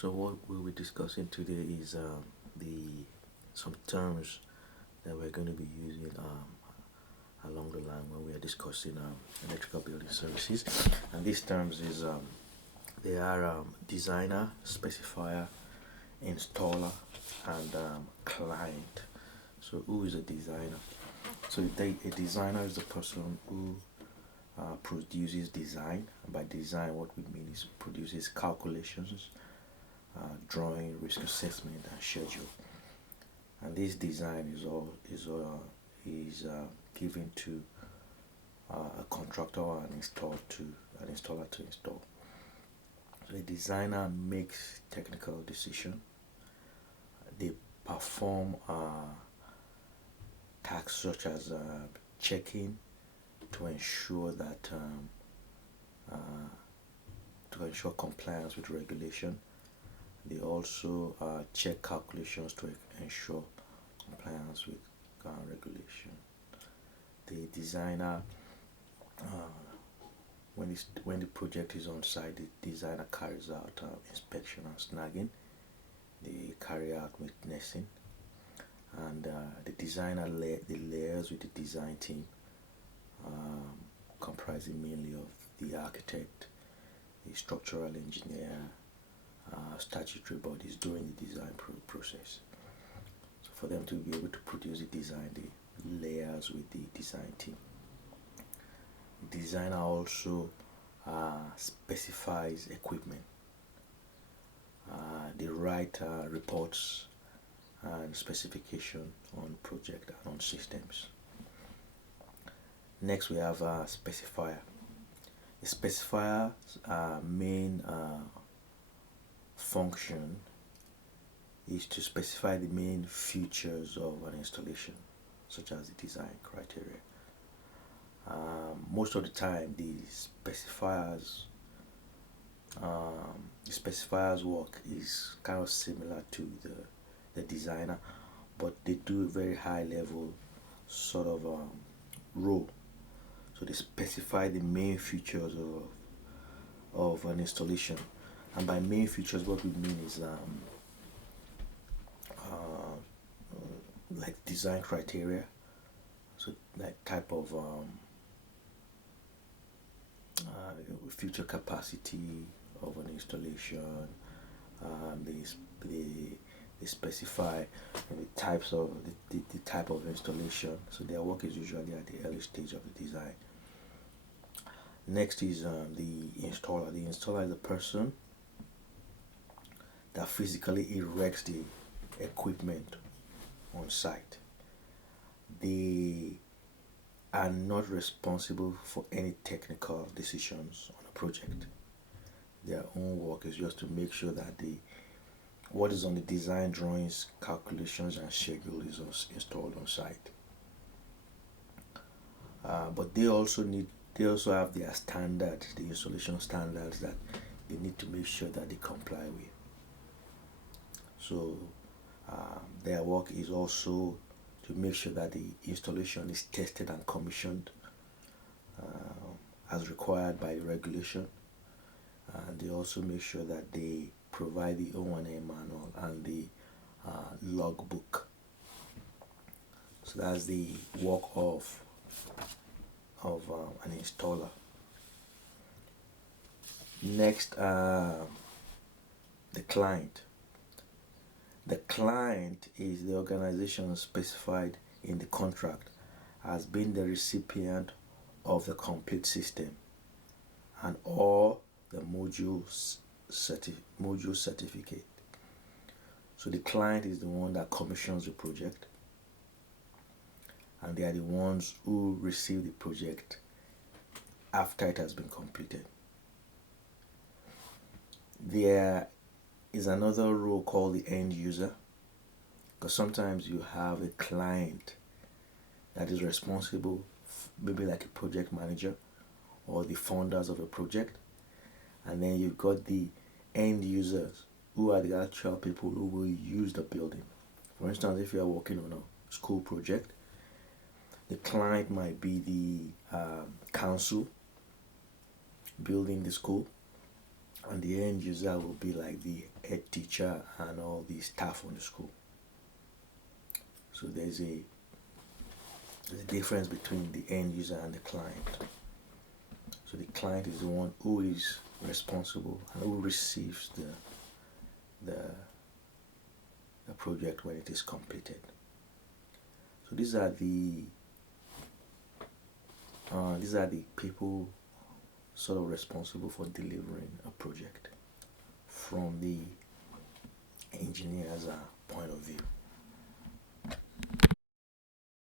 So what we'll be discussing today is the some terms that we're going to be using along the line when we are discussing electrical building services, and these terms is they are designer, specifier, installer, and client. So who is a designer? So a designer is the person who produces design. And by design, what we mean is produces calculations, drawing, risk assessment, and schedule. And this design is given to a contractor or an installer to install. So the designer makes technical decision. They perform tasks such as checking to ensure that uh, to ensure compliance with regulation. They also check calculations to ensure compliance with regulation. The designer, uh, when the project is on site, the designer carries out inspection and snagging. They carry out witnessing, and the designer the layers with the design team, comprising mainly of the architect, the structural engineer, statutory bodies during the design process. So for them to be able to produce the design, the layers with the design team. The designer also specifies equipment. They write reports and specification on project and on systems. Next, we have a specifier. The specifier's main function is to specify the main features of an installation, such as the design criteria. Most of the time, the specifiers work is kind of similar to the designer, but they do a very high level sort of role. So they specify the main features of an installation, and by main features, what we mean is uh, like design criteria, so like type of future capacity of an installation. They specify the types of the type of installation. So their work is usually at the early stage of the design. Next is the installer. The installer is the person that physically erects the equipment on site. They are not responsible for any technical decisions on a project. Their own work is just to make sure that what is on the design drawings, calculations, and schedule is installed on site. But they also have their standards, the installation standards that they need to make sure that they comply with. So their work is also to make sure that the installation is tested and commissioned as required by the regulation. And they also make sure that they provide the O&M manual and the logbook. So that's the work of an installer. Next, the client. The client is the organization specified in the contract as being the recipient of the complete system and all the module certificate. So the client is the one that commissions the project, and they are the ones who receive the project after it has been completed. There is another role called the end user, because sometimes you have a client that is responsible, maybe like a project manager or the founders of a project, and then you've got the end users who are the actual people who will use the building. For instance, if you are working on a school project, the client might be the council building the school, And the end user will be like the head teacher and all the staff on the school. So there's a difference between the end user and the client. So the client is the one who is responsible and who receives the, the project when it is completed. So these are the people sort of responsible for delivering a project from the engineer's point of view.